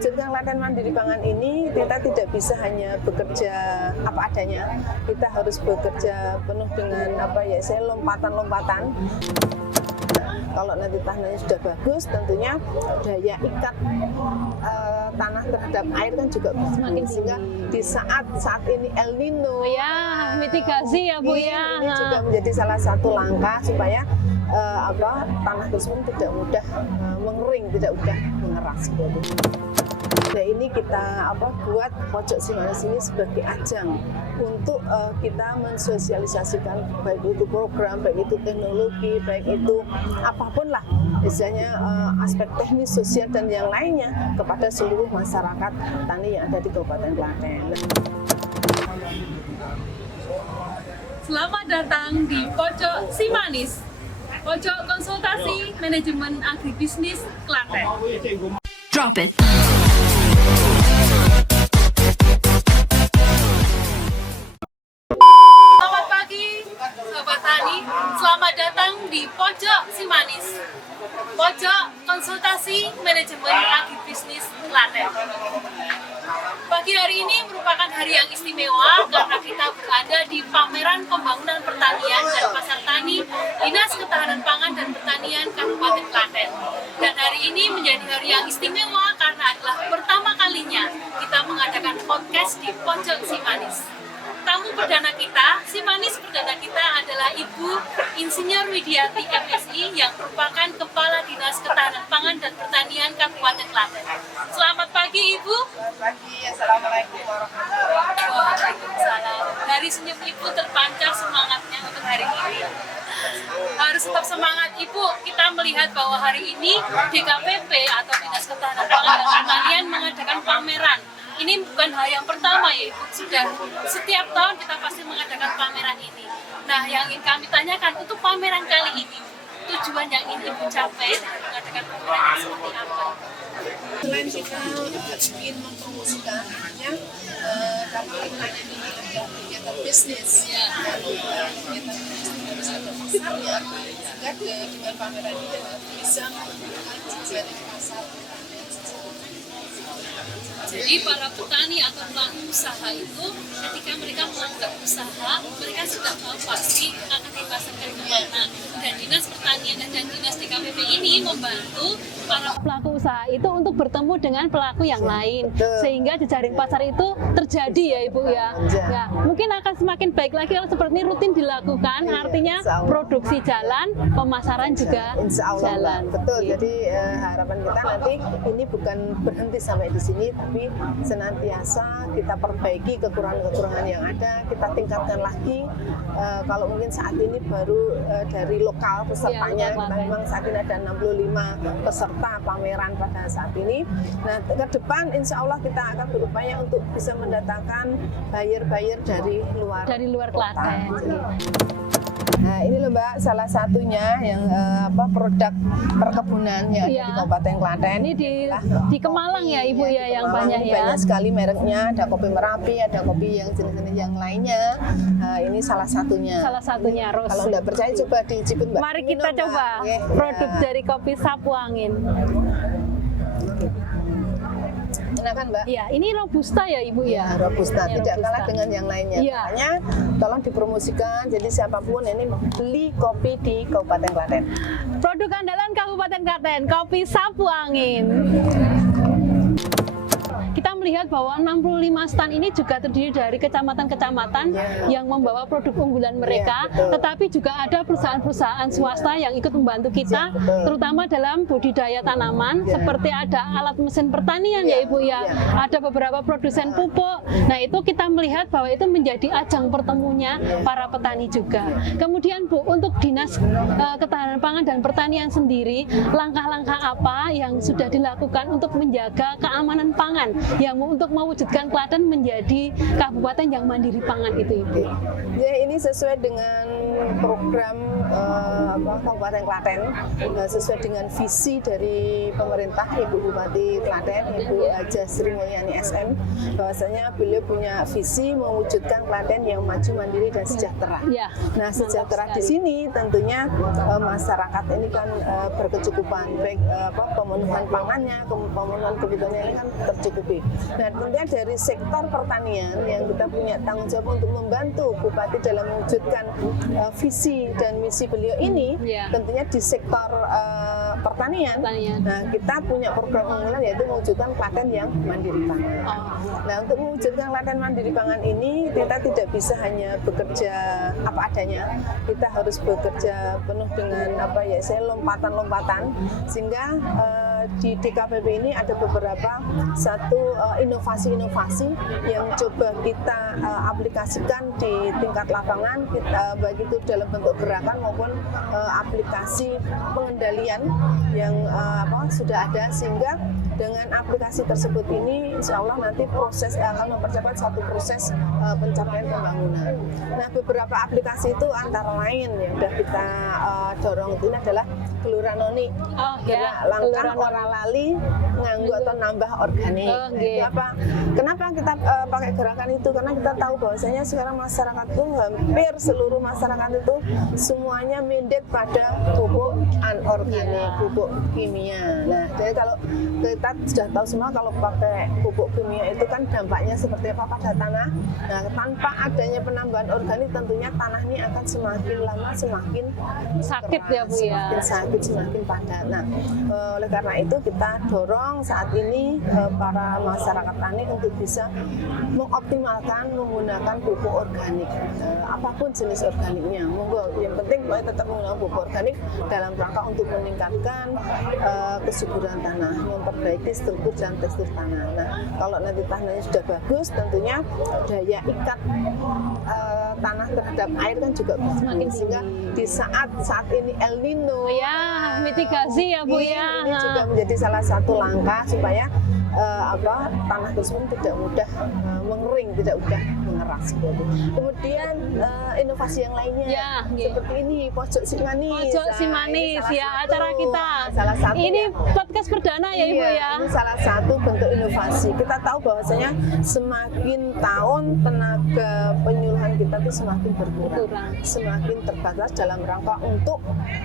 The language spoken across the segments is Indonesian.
mewujudkan Klaten Mandiri Pangan ini, kita tidak bisa hanya bekerja apa adanya. Kita harus bekerja penuh dengan lompatan-lompatan. Kalau nanti tanahnya sudah bagus, tentunya daya ikat tanah terhadap air kan juga semakin sehingga di saat ini El Nino mitigasi ya Bu ya. Ini juga menjadi salah satu langkah supaya tanah tersebut tidak mudah mengering, tidak mudah mengeras. Nah, ini kita buat Pojok Simanis ini sebagai ajang untuk kita mensosialisasikan baik itu program, baik itu teknologi, baik itu apapun lah, misalnya aspek teknis, sosial dan yang lainnya kepada seluruh masyarakat tani yang ada di Kabupaten Klaten. Selamat datang di Pojok Simanis, Pojok Konsultasi Manajemen Agribisnis Klaten. Drop it. Selamat pagi, Sobat Tani. Selamat datang di Pojok Simanis, Pojok Konsultasi Manajemen Agribisnis Klaten. Pagi hari ini merupakan hari yang istimewa karena kita berada di Pameran Pembangunan Pertanian dan Pasar Tani Dinas Ketahanan Pangan dan Pertanian Kabupaten Klaten. Dan hari ini menjadi hari yang istimewa karena adalah pertama kalinya kita mengadakan podcast di Pojok Simanis. Tamu perdana kita, Simanis perdana kita adalah Ibu Insinyur Widiati MSI yang merupakan Kepala Dinas Ketahanan Pangan dan Pertanian Kabupaten Klaten. Selamat pagi Ibu. Selamat pagi, Assalamualaikum warahmatullahi wabarakatuh. Waalaikumsalam. Dari senyum Ibu terpancar semangatnya untuk hari ini. Harus tetap semangat Ibu. Kita melihat bahwa hari ini DKPP atau Dinas Ketahanan Pangan dan Pertanian mengadakan pameran. Ini bukan hal yang pertama ya Ibu, sudah setiap tahun kita pasti mengadakan pameran ini. Nah, yang ingin kami tanyakan untuk pameran kali ini, tujuan yang ingin Ibu capai dengan mengadakan pameran ini seperti apa? Selain kita ingin mempromosikan dampak lingkungan ini adalah kegiatan bisnis, kegiatan bisnis ada pasarnya, sehingga dengan pameran ini bisa menunjukkan jejaring pasar. Jadi para petani atau pelaku usaha itu ketika mereka melakukan usaha, mereka sudah tahu pasti akan dipasarkan kemana. Dan Dinas Pertanian dan Dinas DKPP ini membantu para Pelaku usaha itu untuk bertemu dengan pelaku yang lain, betul. sehingga jejaring pasar itu terjadi ya Ibu ya. Ya, mungkin akan semakin baik lagi kalau seperti ini rutin dilakukan, artinya Insya Allah. produksi jalan, pemasaran juga Insya Allah, jalan. betul. Gitu. Jadi harapan kita nanti ini bukan berhenti sampai di sini, tapi senantiasa kita perbaiki kekurangan-kekurangan yang ada, kita tingkatkan lagi. Kalau mungkin saat ini baru dari lokal pesertanya, lokal kita memang saat ini ada 65 peserta pameran pada saat ini. Nah, ke depan insya Allah kita akan berupaya untuk bisa mendatangkan buyer-buyer dari luar kota. Klaten. Nah, ini loh Mbak, salah satunya yang produk perkebunan yang ada di Kabupaten Klaten. Ini di Kemalang ya Ibu ya, yang banyak ya. Banyak sekali mereknya, ada kopi Merapi, ada kopi yang jenis-jenis yang lainnya. Ini salah satunya. Salah satunya Ros. Kalau nggak percaya coba dicipin Mbak. Mari kita Minum, Mbak. coba Oke, produk ya. dari kopi Sapu Angin. Enak kan Mbak? Iya, ini robusta ya Ibu ya. Robusta, Ini tidak kalah robusta. dengan yang lainnya. Iya. Makanya tolong dipromosikan, jadi siapapun ini beli kopi di Kabupaten Klaten. Produk andalan Kabupaten Klaten, kopi Sapu Angin. Kita melihat bahwa 65 stand ini juga terdiri dari kecamatan-kecamatan yang membawa produk unggulan mereka, betul. tetapi juga ada perusahaan-perusahaan swasta yang ikut membantu kita, betul. terutama dalam budidaya tanaman, seperti ada alat mesin pertanian ya Ibu ya, ada beberapa produsen pupuk. Nah itu kita melihat bahwa itu menjadi ajang pertemunya para petani juga. Kemudian Bu, untuk Dinas Ketahanan Pangan dan Pertanian sendiri, langkah-langkah apa yang sudah dilakukan untuk menjaga keamanan pangan yang untuk mewujudkan Klaten menjadi kabupaten yang mandiri pangan itu Ibu? Ya, ini sesuai dengan program Kabupaten Klaten, sesuai dengan visi dari pemerintah Ibu Bupati Klaten, Ibu Haja Sri Mulyani SM, bahwasanya beliau punya visi mewujudkan Klaten yang maju, mandiri dan sejahtera. Ya, Nah, sejahtera di sini tentunya masyarakat ini kan berkecukupan, baik pemenuhan pangannya, pemenuhan kebutuhannya ini kan tercukupi. Nah, tentunya dari sektor pertanian yang kita punya tanggung jawab untuk membantu Bupati dalam mewujudkan visi dan misi beliau ini, tentunya di sektor pertanian. Nah, kita punya program unggulan yaitu mewujudkan Klaten yang mandiri pangan. Nah, untuk mewujudkan Klaten mandiri pangan ini kita tidak bisa hanya bekerja apa adanya, kita harus bekerja penuh dengan lompatan-lompatan, sehingga di DKPP ini ada beberapa inovasi-inovasi yang coba kita aplikasikan di tingkat lapangan, baik itu dalam bentuk gerakan maupun aplikasi pengendalian yang sudah ada, sehingga dengan aplikasi tersebut ini insya Allah nanti proses akan mempercepat satu proses pencapaian pembangunan. Nah, beberapa aplikasi itu antara lain yang sudah kita dorong itu adalah Kelurahan Noni, gerak langkah ora lali nganggo atau nambah organik. Itu apa? Kenapa kita pakai gerakan itu? Karena kita tahu bahwasanya sekarang masyarakat itu hampir seluruh masyarakat itu semuanya minded pada pupuk anorganik, pupuk kimia. Nah, jadi kalau kita sudah tahu semua kalau pakai pupuk kimia itu kan dampaknya seperti apa pada tanah. Nah, tanpa adanya penambahan organik tentunya tanah ini akan semakin lama semakin sakit keras, ya Bu ya. semakin sakit, semakin padat. Nah, oleh karena itu kita dorong saat ini para masyarakat tani untuk bisa mengoptimalkan menggunakan pupuk organik, apapun jenis organiknya. Monggo, yang penting tetap menggunakan pupuk organik dalam rangka untuk meningkatkan kesuburan tanah, memperbaiki struktur dan tekstur tanah. Nah, kalau nanti tanahnya sudah bagus, tentunya daya ikat tanah terhadap air kan juga semakin tinggi. Sehingga di saat ini El Nino, mitigasi ya Bu ini juga menjadi salah satu langkah supaya tanah tersebut tidak mudah mengering, tidak mudah mengeras. Kemudian inovasi yang lainnya seperti ini Pojok Simanis. Pojok Simanis acara kita. Salah satu ini podcast perdana ya Ibu ya. Ini salah satu bentuk inovasi. Kita tahu bahwasanya semakin tahun tenaga penyuluhan kita itu semakin berkurang, semakin terbatas dalam rangka untuk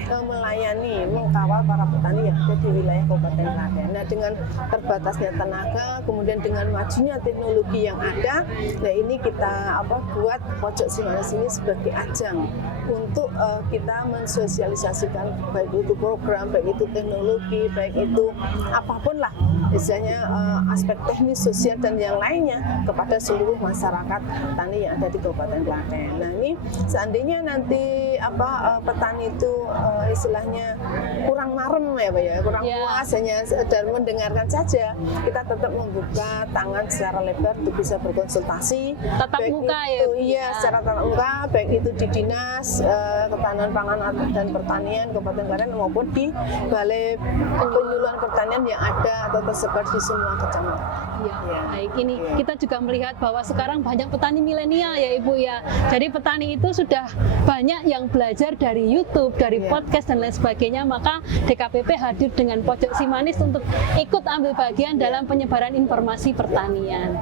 melayani, mengkawal para petani yang ada di wilayah Kabupaten Klaten. Nah, dengan terbatasnya tenaga, kemudian dengan majunya teknologi yang ada, nah ini kita buat Pojok Simanis ini sebagai ajang untuk kita mensosialisasikan baik itu program, baik itu teknologi, baik itu apapun lah istilahnya aspek teknis, sosial dan yang lainnya kepada seluruh masyarakat tani yang ada di Kabupaten Klaten. Nah, ini seandainya nanti petani itu istilahnya kurang marem ya Pak ya, kurang puas hanya sekedar mendengarkan saja, kita tetap membuka tangan secara lebar untuk bisa berkonsultasi tatap muka secara tatap muka, baik itu di Dinas Ketahanan Pangan dan Pertanian Kabupaten Klaten maupun di Balai Penyuluhan Pertanian yang ada atau tersebar di semua kecamatan. Baik, ini kita juga melihat bahwa sekarang banyak petani milenial ya Ibu ya. Jadi petani itu sudah banyak yang belajar dari YouTube, dari podcast dan lain sebagainya. Maka DKPP hadir dengan Pojok Simanis untuk ikut ambil bagian dalam penyebaran informasi pertanian.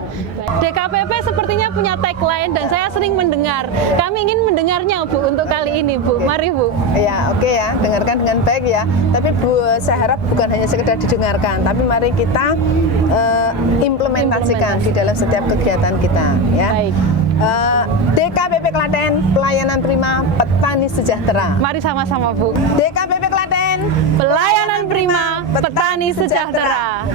DKPP sepertinya punya tagline dan saya sering mendengar. Kami ingin mendengarnya Bu untuk kali ini Bu. Mari Bu. Ya, oke ya, dengarkan dengan baik ya. Tapi Bu, saya harap bukan hanya sekedar didengarkan, tapi mari kita implementasikan di dalam setiap kegiatan kita ya. Baik. DKPP Klaten, pelayanan prima, petani sejahtera. Mari sama-sama Bu. DKPP Klaten, pelayanan prima, petani sejahtera.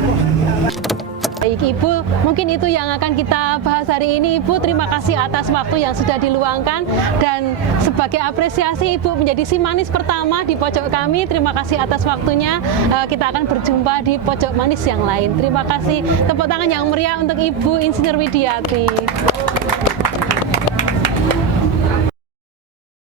Baik Ibu, mungkin itu yang akan kita bahas hari ini Ibu. Terima kasih atas waktu yang sudah diluangkan dan sebagai apresiasi Ibu menjadi Simanis pertama di pojok kami. Terima kasih atas waktunya. Kita akan berjumpa di pojok manis yang lain. Terima kasih. Tepuk tangan yang meriah untuk Ibu Insinyur Widiati.